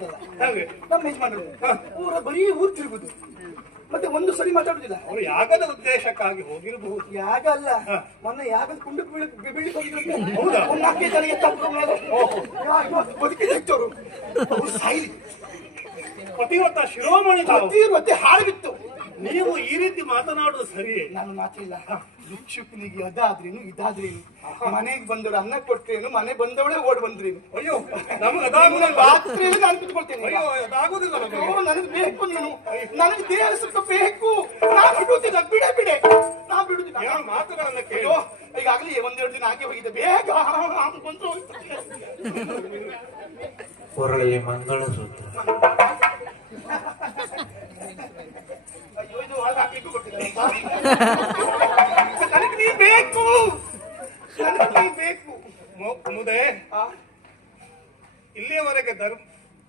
ಇದ್ದಲ್ಲ ನಮ್ಮ ಯಜಮಾನರು ಊರ ಬರೀ ಊರು ತಿರುಗುದು, ಮತ್ತೆ ಒಂದು ಸರಿ ಮಾತಾಡುದಿಲ್ಲ. ಅವರು ಯಾಗದ ಉದ್ದೇಶಕ್ಕಾಗಿ ಹೋಗಿರಬಹುದು. ಯಾಗ ಅಲ್ಲ, ಮೊನ್ನೆ ಯಾಗದ ಕುಂಡಕ್ಕೆ ಬೀಳಿಕ್ ಹೋಗಿದ್ರು. ಹೌದಾ? ಒಂದು 4 ಜನ ಬದುಕಿದ್ರು, ಅವ್ರು ಸಾಯಿಲಿ. ಪತಿವ್ರತ ಶಿರೋಮಣಿ ಮತ್ತೆ ಹಾಳು ಬಿತ್ತು. ನೀವು ಈ ರೀತಿ ಮಾತನಾಡುದು ಸರಿಯೇ? ನಾನು ಮಾತಿಲ್ಲ. ಭಿಕ್ಷುಕನಿಗೆ ಅದಾದ್ರೇನು ಇದಾದ್ರೇನು, ಮನೆಗೆ ಬಂದವರು ಅನ್ನ ಕೊಟ್ರೇನು, ಮನೆ ಬಂದವಳೇ ಓಡ್ ಬಂದ್ರೇನು. ಅಯ್ಯೋ ರಾತ್ರಿ ನಾನು ಕುತ್ಕೊಳ್ತೇನೆ. ಅದಾಗುದಿಲ್ಲ. ನನಗೆ ಬೇಕು, ನೀನು ನನಗೆ ದೇಹ ಸುಖ ಬೇಕು. ನಾನು ಬಿಡುವುದಿಲ್ಲ, ಬಿಡೆ ನಾ ಬಿಡುದಿಲ್ಲ. ಮಾತುಗಳನ್ನ ಕೇಳಿ ಈಗಾಗಲೇ 1-2 ದಿನ ಆಗಿ ಹೋಗಿದೆ. ಬೇಗ ಬಂದು ಕೊರಳಲ್ಲಿ ಮಂಗಳಸೂತ್ರ. ಅಯ್ಯೋ, ಇದು ಒಳಗೆ ಹಾಕ್ಲಿಕ್ಕೂ ಗೊತ್ತಿಲ್ಲ. ನನಗೆ ನೀ ಬೇಕು, ನನಗೆ ನೀ ಬೇಕು. ಮುದೆ ಇಲ್ಲಿಯವರೆಗೆ